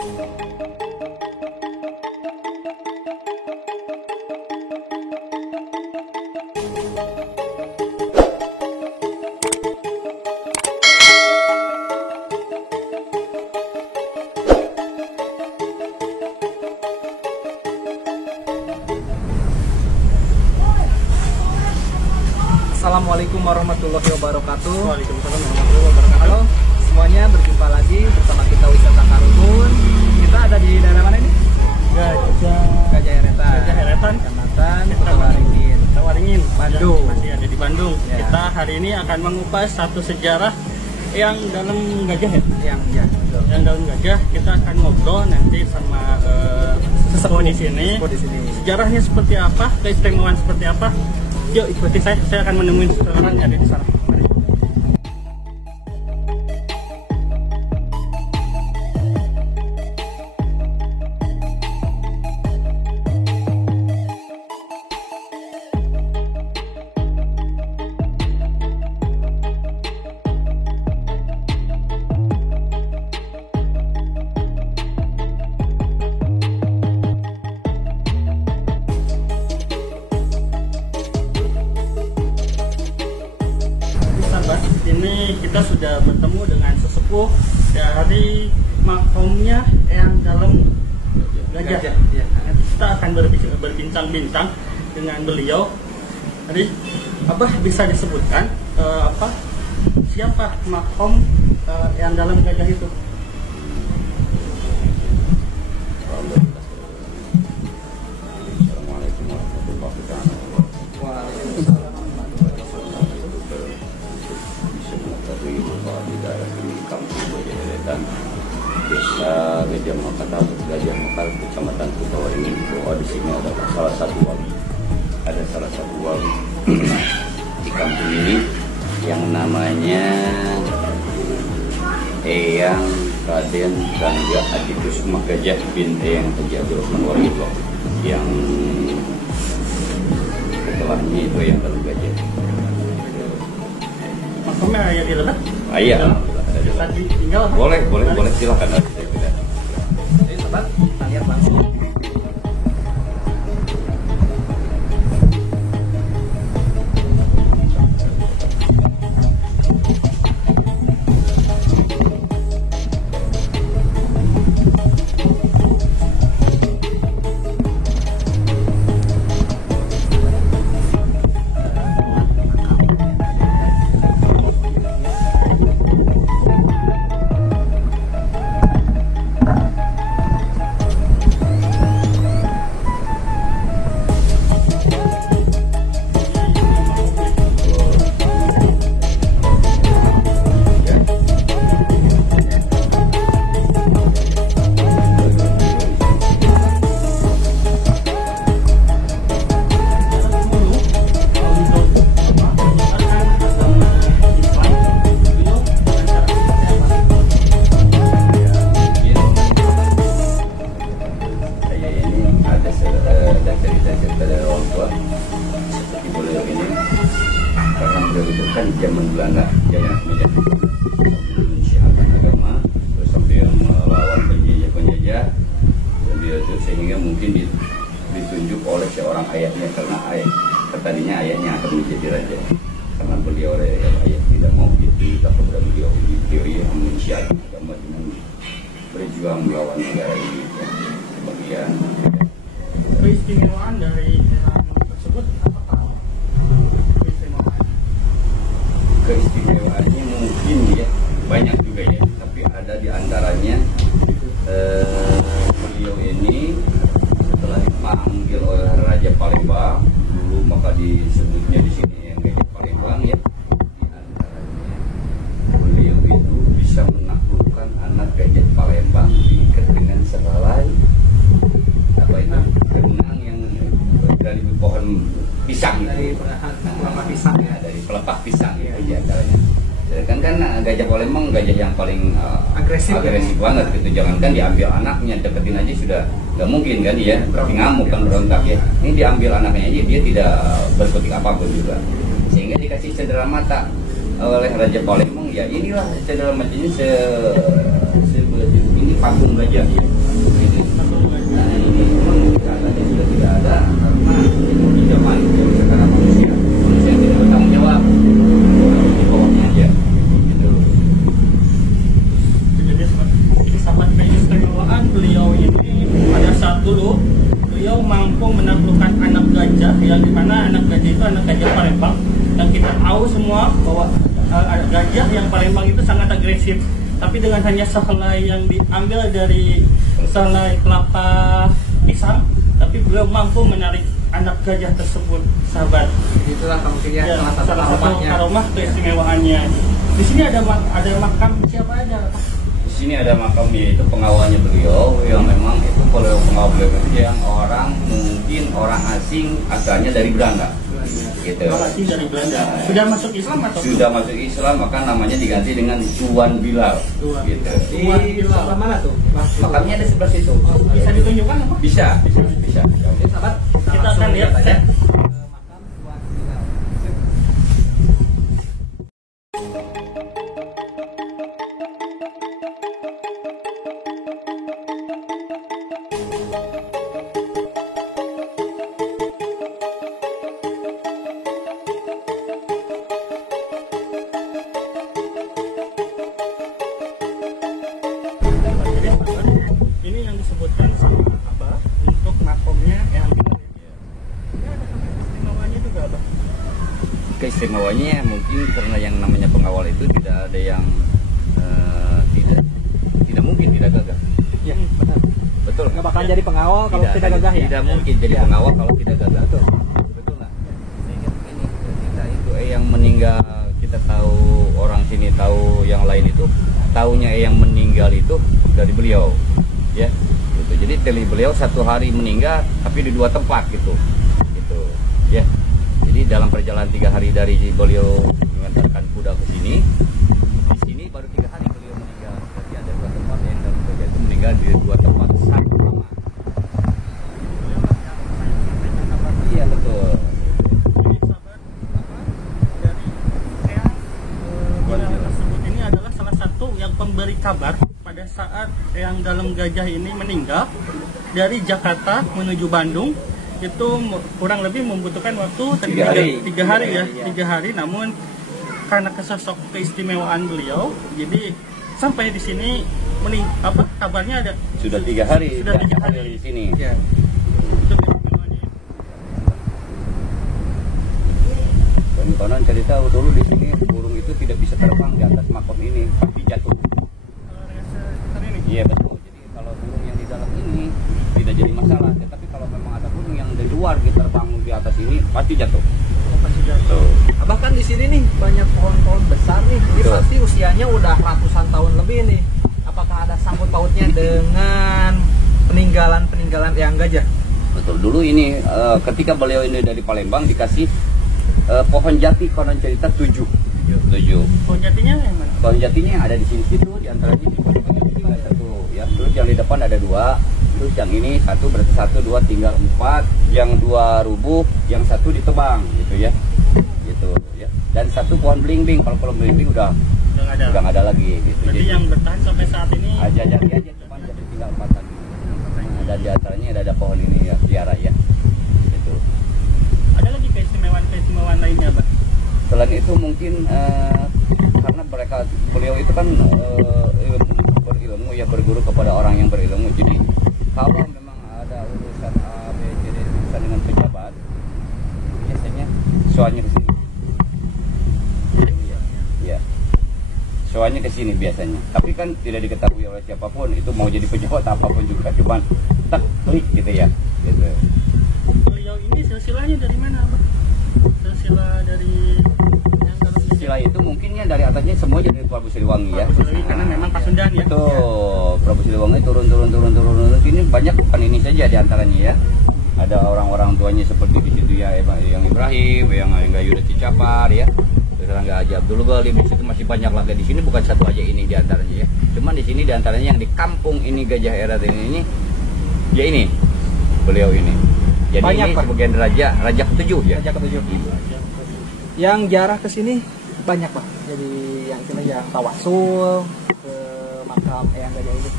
Assalamualaikum warahmatullahi wabarakatuh. Waalaikumsalam warahmatullahi wabarakatuh. Halo semuanya, berjumpa lagi bersama kita Wisata Karumun. Kita ada di daerah mana ini? Gajah Heretan, Kecamatan Tawaringin, Bandung. Masih ada di Bandung. Ya. Kita hari ini akan mengupas satu sejarah yang dalam gajah ya. Yang dalam gajah kita akan ngobrol nanti sama sesepuh di sini. Sejarahnya seperti apa, keistimewaan seperti apa? Yuk ikuti saya akan menemui seseorang yang ada di sana. Mari. Ini kita sudah bertemu dengan sesepuh dari makomnya yang dalam gajah. Ya. Kita akan berbincang-bincang dengan beliau. Jadi, Abah bisa disebutkan siapa makom yang dalam gajah itu? Assalamualaikum warahmatullahi wabarakatuh. Waalaikumsalam. Bisa mengetahui bahwa di daerah ini kampung Gajah Heretan, desa Gajah Mekar, kecamatan Tawaringin. Bahwa di sini adalah salah satu wali. Ada salah satu wali di kampung ini yang namanya Eyang Raden Rangga Adikusuma Gajah bin Eyang Haji Abdurrahman Warito, yang setelahnya itu yang dalam gajah. Makomnya yang di Lebak? Iya. Bisa ditinggal? Boleh silakan. Jadi sobat, kita lihat langsung. Zaman Belanda ya menyiarkan agama, terus sampai melawan penjajah, dan dia itu sehingga mungkin ditunjuk oleh seorang ayahnya, karena tadinya ayahnya akan menjadi raja, karena beliau ayah tidak mau gitu, tapi beliau yang menyiarkan agama dengan berjuang melawan negara ini ya. Kemudian keistimewaan dari tersebut apa? Keistimewaannya mungkin ya banyak juga ya, tapi ada di antaranya beliau ini setelah dipanggil oleh Raja Palembang dulu, maka disebutnya di sini yang Raja Palembang ya. Di antaranya beliau itu bisa menaklukkan anak Gajah Palembang diikat dengan sehelai benang yang dari pohon pisang, Dari pelepah pisang ya. Dari pelepah pisang ya di antaranya. Kan Gajah Palembang gajah yang paling agresif banget gitu. Jangankan diambil anaknya, deketin aja sudah nggak mungkin kan ya, berarti ngamuk kan, berontak ya. Ini diambil anaknya aja dia tidak berkutik apapun juga, sehingga dikasih cendera mata oleh Raja Palembang. Ya inilah cendera matanya ini patung gajah ya. Ini katanya sudah tidak ada karena di zaman sekarang manusia tidak bertanggung jawab di bawahnya aja. Gitu. Jadi sahabat keistimewaan beliau ini pada saat dulu beliau mampu menaklukkan anak gajah, yang dimana anak gajah itu anak gajah Palembang, yang kita tahu semua bahwa gajah yang Palembang itu sangat agresif. Tapi dengan hanya sehelai yang diambil dari sehelai kelapa pisang, tapi beliau mampu menarik anak gajah tersebut, sahabat. Itulah mungkin ya, salah satu karomah keistimewaannya. Di sini ada makam siapa aja? Di sini ada makam yaitu pengawalnya beliau yang memang itu pengawal beliau itu yang mungkin orang asing asalnya dari Belanda. Gitu. Asing dari Belanda. Sudah masuk Islam atau? Sudah masuk Islam, maka namanya diganti dengan Tuan Bilal. Gitu. Di sebelah mana tuh? Makamnya ada sebelah situ. Bisa ditunjukkan apa? Bisa. Oke, sahabat, Kita akan lihat ya. makam Tuan Bilal. Ini yang disebutkan sama Abah untuk makomnya yang kita lihat. Ini ada keistimewaannya juga, Abah. Keistimewaannya mungkin karena yang namanya pengawal itu tidak ada yang tidak mungkin tidak gagah. Ya, benar. Betul. Nggak bakal jadi pengawal kalau tidak gagah ya. Tidak mungkin jadi Ya. pengawal kalau tidak gagah. Betul. Betul nggak? Sehingga ini kita itu yang meninggal, kita tahu orang sini tahu yang lain itu taunya yang meninggal itu dari beliau, ya. Gitu. Jadi dari beliau satu hari meninggal tapi di dua tempat gitu, ya. Jadi dalam perjalanan 3 hari dari beliau mengantarkan kuda ke sini, di sini baru 3 hari beliau meninggal. Jadi ada 2 tempat yang dalam kuda itu meninggal di 2 tempat sama. Iya betul. Jadi sahabat, dari yang Bilal tersebut ini adalah salah satu yang pemberi kabar pada saat yang dalam gajah ini meninggal dari Jakarta menuju Bandung. Itu kurang lebih membutuhkan waktu 3 hari ya, 3 hari. Namun karena kesosok keistimewaan beliau, jadi sampai di sini kabarnya ada Sudah 3 hari. Sudah 3 hari di sini. Ya. Itu keistimewaannya. Dan konon cerita dulu di sini burung itu tidak bisa terbang di atas makam ini, pasti jatuh. Sekitar ini. Iya betul. Jadi kalau burung yang di dalam ini tidak jadi masalah, tetapi kalau memang ada burung yang dari luar gitu terbang di atas ini pasti jatuh. Pasti jatuh. Bahkan di sini nih banyak pohon-pohon besar nih. Ini Betul. pasti usianya udah ratusan tahun lebih nih. Apakah ada sangkut pautnya dengan peninggalan yang gajah? Betul. Dulu ini ketika beliau ini dari Palembang dikasih pohon jati, konon cerita 7. Pohon jatinya yang mana? Pohon jatinya yang ada di sini situ, di antaranya di pohon jati tinggal 1 ya. Terus yang di depan ada 2. Terus yang ini 1 berarti 1, 2 tinggal 4. Yang 2 rubuh, yang 1 ditebang gitu ya. Gitu ya. Dan 1 pohon belimbing. Kalau pohon belimbing udah nggak ada lagi gitu. Jadi yang bertahan sampai saat ini aja jadi aja cuma jadi tinggal 4 lagi. Dan di antaranya ada pohon ini ya, piara ya. Gitu. ada lagi keistimewaan lainnya, Pak? Selain itu mungkin karena beliau itu kan berilmu ya, berguru kepada orang yang berilmu. Jadi kalau memang ada urusan A, B, C, D urusan dengan pejabat, biasanya soalnya ke sini. Ya. Soalnya ke sini biasanya. Tapi kan tidak diketahui oleh siapapun itu mau jadi pejabat apapun juga, cuman tak klik gitu ya. Gitu. Beliau ini silsilahnya dari mana, Pak? Silsilah dari yang dalam Sila itu mungkinnya dari atasnya semua jadi Prabu Siliwangi ya. Prabu Siliwangi, karena memang Pasundan ya. Betul, Prabu Siliwangi turun. Ini banyak bukan ini saja diantaranya ya. Ada orang-orang tuanya seperti di situ ya, yang Ibrahim, yang Yuda Cicapar ya. Terus Rangga Haji Abdul Ghalib, di situ masih banyak lagi. Di sini bukan satu aja ini diantaranya ya. Cuman di sini diantaranya yang di kampung ini Gajah Erat ini ya ini beliau ini. Jadi Banyak, ini Pak. sebagian raja ke-7 ya. Raja ke-7. Yang jarah ke sini banyak, Pak. Jadi yang tawasul ke makam Eyang Gajah ini.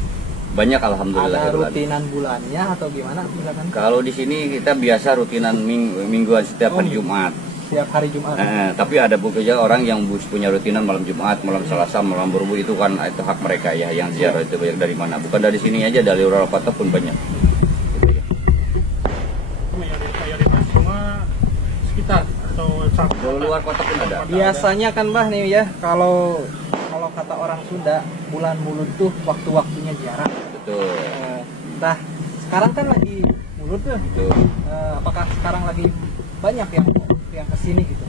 Banyak alhamdulillah. Ada rutinan bulannya atau gimana misalkan? Kalau di sini kita biasa rutinan mingguan setiap hari Jumat. Setiap hari Jumat. Tapi ada juga orang yang punya rutinan malam Jumat, malam Selasa, malam Berbu, itu kan itu hak mereka ya, yang ziarah itu banyak dari mana. Bukan dari sini aja, dari luar kota pun banyak. Gitu ya. Mayoritas semua sekitar atau Dari luar kota pun ada. Biasanya kan Mbah nih ya, kalau kata orang Sunda, bulan Mulut tuh waktu-waktunya ziarah. Betul. Nah, sekarang kan lagi Mulut tuh. Betul. Apakah sekarang lagi banyak yang kesini gitu?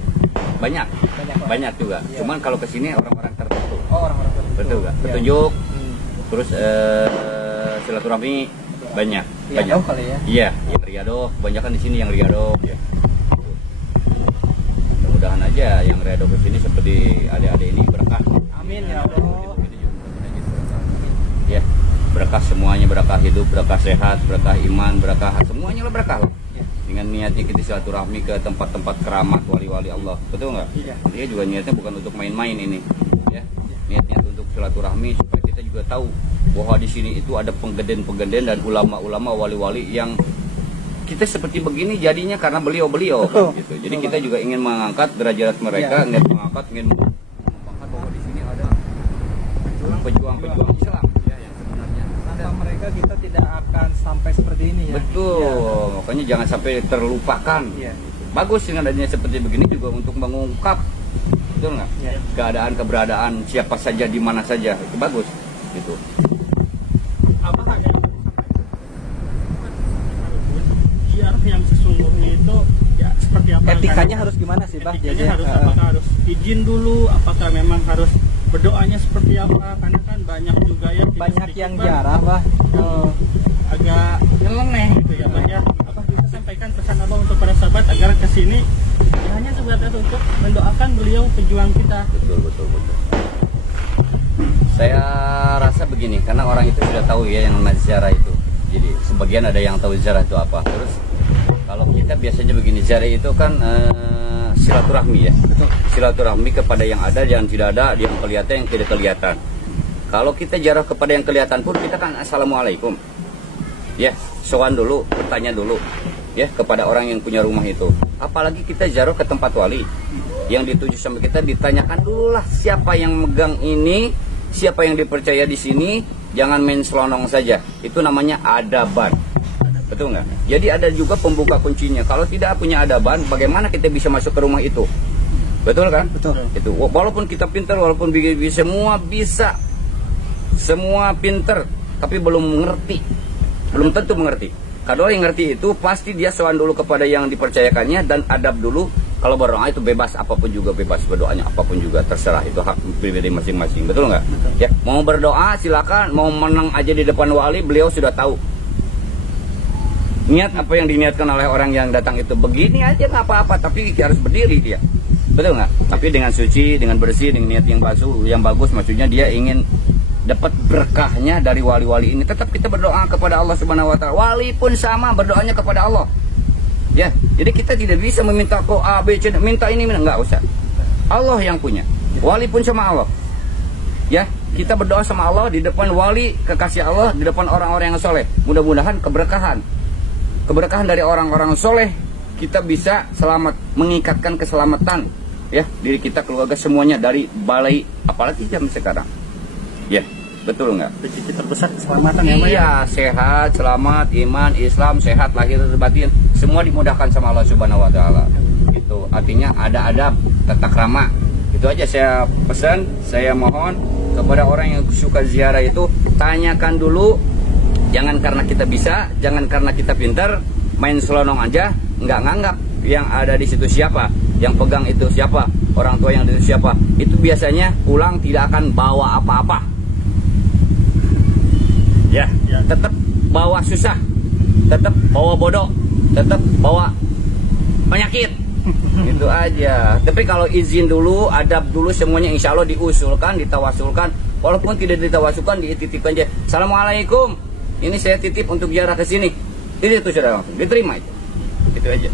Banyak juga. Iya. Cuman kalau kesini orang-orang tertentu. Oh, orang-orang tertentu. Betul nggak? Iya. Petunjuk, terus silaturahmi banyak. Riado kali ya? Iya, yang Riado, kebanyakan di sini yang Riado. Ya. Mudah-mudahan aja yang Riado kesini seperti adik-adik ini berkah. Amin ya Allah. Ya, berkah semuanya, berkah hidup, berkah sehat, berkah iman, berkah semuanya lah berkah. Dengan niatnya kita silaturahmi ke tempat-tempat keramat wali-wali Allah, betul nggak? Iya. Dia juga niatnya bukan untuk main-main ini, ya. Niatnya untuk silaturahmi supaya kita juga tahu bahwa di sini itu ada penggeden-penggeden dan ulama-ulama wali-wali yang kita seperti begini jadinya karena beliau-beliau, kan, gitu. Jadi kita juga ingin mengangkat derajat mereka, ingin mengangkat bahwa di sini ada pejuang-pejuang Islam. Tanpa mereka kita tidak akan sampai seperti ini ya. Betul, makanya jangan sampai terlupakan. Iya. Bagus dengan adanya seperti begini juga untuk mengungkap, betul nggak? Iya. Keadaan keberadaan siapa saja di mana saja itu bagus, gitu. apakah ya ziarah yang sesungguhnya itu ya seperti apa? Etikanya harus gimana sih, Bah? Etikanya harus apakah harus izin dulu, apakah memang harus berdoanya seperti apa? Karena kan banyak juga ya banyak yang ziarah, Bah. Agak nyeleneh gitu ya, Bah ya. Apa bisa sampaikan pesan Abah untuk para sahabat agar kesini hanya sebatas untuk mendoakan beliau pejuang kita. Betul. Saya rasa begini, karena orang itu sudah tahu ya yang namanya ziarah itu. Jadi sebagian ada yang tahu ziarah itu apa. Terus kalau kita biasanya begini, ziarah itu kan silaturahmi ya. Betul. Silaturahmi kepada yang ada, yang tidak ada, yang kelihatan, yang tidak kelihatan. Kalau kita ziarah kepada yang kelihatan pun kita kan assalamualaikum. Ya, sowan dulu, bertanya dulu ya kepada orang yang punya rumah itu. Apalagi kita ziarah ke tempat wali yang dituju sama kita, ditanyakan dulu lah siapa yang megang ini, siapa yang dipercaya di sini, jangan main selonong saja. Itu namanya adaban. Betul nggak? Jadi ada juga pembuka kuncinya. Kalau tidak punya adaban, bagaimana kita bisa masuk ke rumah itu? Betul kan? Betul. Itu walaupun kita pintar, walaupun semua bisa, semua pintar, tapi belum mengerti, belum tentu mengerti. Kalau yang ngerti itu pasti dia sowan dulu kepada yang dipercayakannya dan adab dulu. Kalau berdoa itu bebas, apapun juga bebas berdoanya, apapun juga terserah, itu hak pribadi masing-masing. Betul nggak? Ya, mau berdoa silakan, mau menang aja di depan wali, beliau sudah tahu niat apa yang diniatkan oleh orang yang datang itu. Begini aja nggak apa-apa, tapi harus berdiri dia. Betul nggak? Tapi dengan suci, dengan bersih, dengan niat yang basuh, yang bagus, maksudnya dia ingin dapat berkahnya dari wali-wali ini. Tetap kita berdoa kepada Allah Subhanahu wa taala. Wali pun sama berdoanya kepada Allah. Ya, jadi kita tidak bisa meminta kok A, B, C, minta ini, enggak usah. Allah yang punya. Wali pun sama Allah. Ya, kita berdoa sama Allah di depan wali, kekasih Allah, di depan orang-orang yang soleh. Mudah-mudahan keberkahan dari orang-orang soleh, kita bisa selamat, mengikatkan keselamatan ya diri kita, keluarga, semuanya dari balai, apalagi jam sekarang. Ya, betul nggak? Rezeki terbesar keselamatan ya, iya, sehat, selamat, iman, Islam, sehat, lahir dan batin, semua dimudahkan sama Allah Subhanahu wa taala. Itu artinya ada adab, tata krama. Itu aja saya pesan, saya mohon kepada orang yang suka ziarah itu, tanyakan dulu, jangan karena kita bisa, jangan karena kita pintar, main selonong aja, nggak nganggap yang ada di situ siapa, yang pegang itu siapa, orang tua yang di situ siapa. Itu biasanya pulang tidak akan bawa apa-apa. Ya, tetap bawa susah, tetap bawa bodoh, tetap bawa penyakit. Itu aja. Tapi kalau izin dulu, adab dulu, semuanya insya Allah diusulkan, ditawasulkan. Walaupun tidak ditawasulkan, dititipkan aja. Assalamualaikum, ini saya titip untuk ziarah ke sini. Itu sudah langsung diterima itu. Itu aja.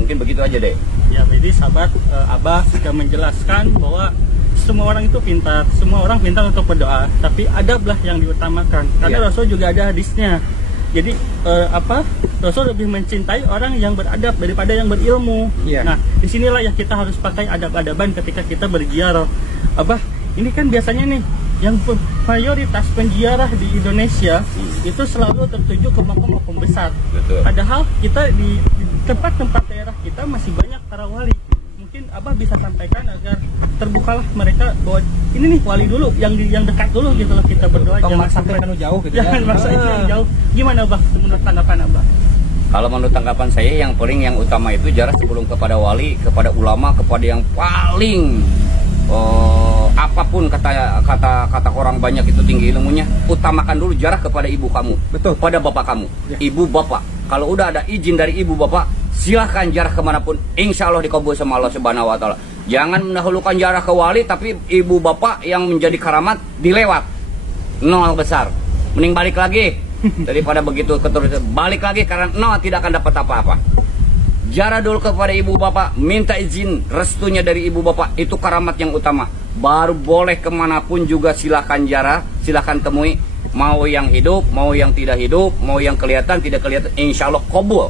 Mungkin begitu aja deh. Ya, jadi sahabat, Abah sudah menjelaskan bahwa semua orang itu pintar, semua orang pintar untuk berdoa, tapi adablah yang diutamakan. Karena Rasul juga ada hadisnya. Jadi Rasul lebih mencintai orang yang beradab daripada yang berilmu. Nah, disinilah ya kita harus pakai adab-adaban ketika kita berziarah. Abah, ini kan biasanya nih yang mayoritas penziarah di Indonesia itu selalu tertuju ke makam-makam besar. Betul. Padahal kita di tempat-tempat daerah kita masih banyak para wali. Mungkin Abah bisa sampaikan agar terbukalah mereka bahwa ini nih wali dulu, yang dekat dulu gitu loh kita berdoa. Jangan sampai jauh gitu. Jangan maksa yang jauh. Gimana Abah menurut tanggapan Abah? Kalau menurut tanggapan saya yang utama itu jarak sebelum kepada wali, kepada ulama, kepada yang paling apapun kata orang banyak itu tinggi ilmunya, utamakan dulu jarak kepada ibu kamu. Betul. Pada bapak kamu. Ibu bapak. Kalau udah ada izin dari ibu bapak, silahkan jarak kemanapun, insya Allah dikabul sama Allah Subhanahu Wa Taala. Jangan mendahulukan jarak ke wali, tapi ibu bapak yang menjadi karamat dilewat, nol besar. Mending balik lagi daripada begitu keturunan, balik lagi karena nol tidak akan dapat apa-apa. Jarak dulu kepada ibu bapak, minta izin restunya dari ibu bapak, itu karamat yang utama. Baru boleh kemanapun juga silahkan jarak, silahkan temui. Mau yang hidup, mau yang tidak hidup, mau yang kelihatan, tidak kelihatan, insya Allah kabul.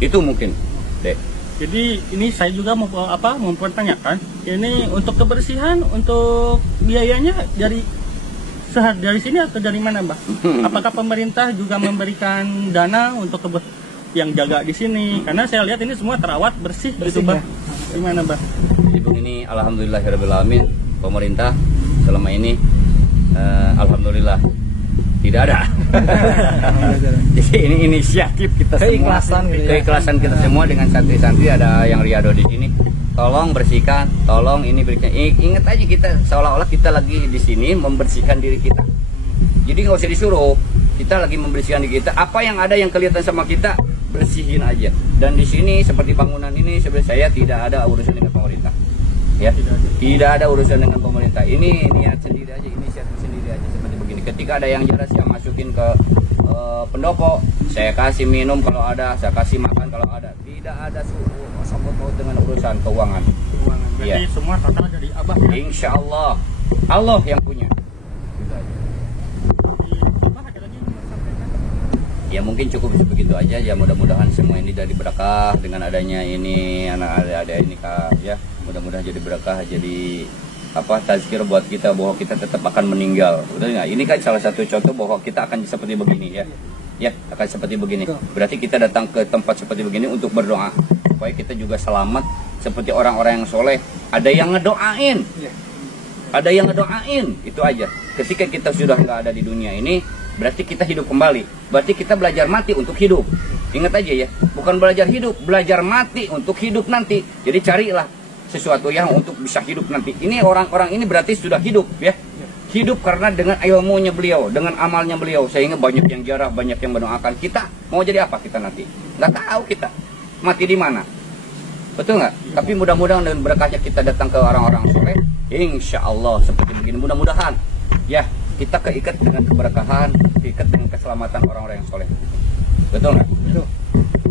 Itu mungkin, Dek. Jadi ini saya juga mempertanyakan, ini untuk kebersihan, untuk biayanya dari sini atau dari mana, Mbak? Apakah pemerintah juga memberikan dana untuk yang jaga di sini? Karena saya lihat ini semua terawat bersih gitu, Mbak. Gimana, Mbak? Ibu ini alhamdulillahirobbilalamin, pemerintah selama ini alhamdulillah tidak ada. Jadi ini inisiatif kita semua, keikhlasan kita semua dengan santri-santri. Ada yang riado di sini, tolong bersihkan, tolong ini berikan. Ingat aja kita seolah-olah kita lagi di sini membersihkan diri kita. Jadi nggak usah disuruh, kita lagi membersihkan diri kita. Apa yang ada yang kelihatan sama kita, bersihin aja. Dan di sini seperti bangunan ini sebenarnya saya tidak ada urusan dengan pemerintah. Ya, tidak ada urusan dengan pemerintah. Ini niat sendiri aja, inisiatif sendiri aja seperti begini. Ketika ada yang jelas, yang masukin ke pendopo, saya kasih minum kalau ada, saya kasih makan kalau ada. Tidak ada sangkut dengan urusan keuangan. Berarti semua total dari Abah. Ya? Insya Allah, Allah yang punya. Ya mungkin cukup begitu aja ya, mudah-mudahan semua ini dari berkah dengan adanya ini anak ada ini Kak ya, mudah-mudahan jadi berkah, jadi tazkir buat kita bahwa kita tetap akan meninggal. Udah nggak? Ini kan salah satu contoh bahwa kita akan seperti begini ya akan seperti begini. Berarti kita datang ke tempat seperti begini untuk berdoa supaya kita juga selamat seperti orang-orang yang soleh. Ada yang ngedoain, ada yang ngedoain, itu aja. Ketika kita sudah nggak ada di dunia ini, berarti kita hidup kembali. Berarti kita belajar mati untuk hidup. Ingat aja ya, bukan belajar hidup, belajar mati untuk hidup nanti. Jadi carilah sesuatu yang untuk bisa hidup nanti. Ini orang-orang ini berarti sudah hidup ya. Hidup karena dengan ilmunya beliau, dengan amalnya beliau, sehingga banyak yang jarah, banyak yang mendoakan. Kita mau jadi apa kita nanti? Nggak tahu kita mati di mana. Betul nggak? Tapi mudah-mudahan dengan berkahnya kita datang ke orang-orang soleh, insya Allah seperti begini. Mudah-mudahan ya kita keikat dengan keberkahan, keikat dengan keselamatan orang-orang yang soleh. Betul nggak? Betul.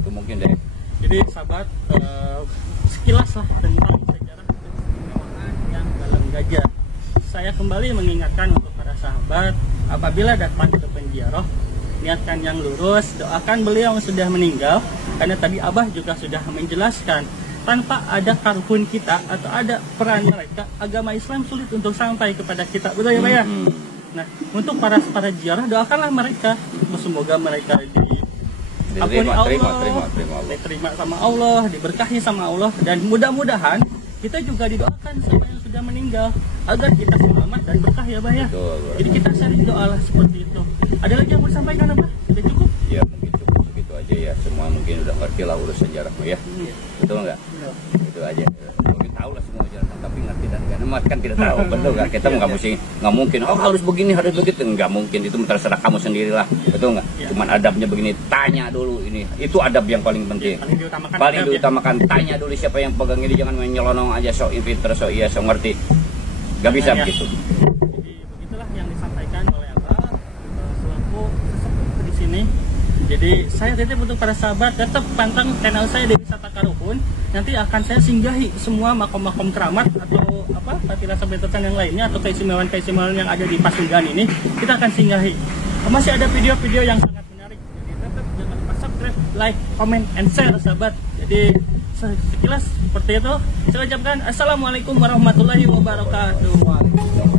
Itu mungkin deh. Jadi sahabat, sekilas lah tentang sejarah keistimewaan yang dalam gajah. Saya kembali mengingatkan untuk para sahabat, apabila datang ke penziarah, niatkan yang lurus, doakan beliau yang sudah meninggal. Karena tadi Abah juga sudah menjelaskan, tanpa ada karhun kita atau ada peran mereka, agama Islam sulit untuk sampai kepada kita. Betul ya Pak ya? Nah, untuk para ziarah, doakanlah mereka, semoga mereka diampuni Allah, diterima sama Allah, diberkahi sama Allah, dan mudah-mudahan kita juga didoakan sama yang sudah meninggal agar kita selamat dan berkah ya Pak ya. Jadi kita sering doalah seperti itu. Ada lagi yang mau disampaikan Abah? Sudah cukup? Ya mungkin cukup begitu aja ya. Semua mungkin udah ngerti lah urus sejarah ya. Betul nggak? Itu aja. Mungkin tahu lah semua sejarah, tapi ngerti dan nggak ngerti kan tidak tahu. Betul nggak? Kita nggak mungkin. Oh harus begini, harus begitu. Nggak mungkin. Itu terserah kamu sendirilah. Betul nggak? Cuman adabnya begini. Tanya dulu ini. Itu adab yang paling penting. Paling diutamakan. Tanya dulu siapa yang pegang ini. Jangan menyelonong aja sok pinter, sok iya, sok ngerti. Gak bisa begitu. Jadi begitulah yang disampaikan oleh Abah selaku sesepuh di sini. Jadi saya titip untuk para sahabat tetap pantang channel saya di Wisata Karuhun. Nanti akan saya singgahi semua makom-makom keramat atau apa patilas sabetan yang lainnya atau keistimewaan-keistimewaan yang ada di Pasundan ini kita akan singgahi. Masih ada video-video yang sangat menarik. Jadi tetap jangan lupa subscribe, like, comment, and share sahabat. Jadi sekilas seperti itu. Saya ucapkan assalamualaikum warahmatullahi wabarakatuh.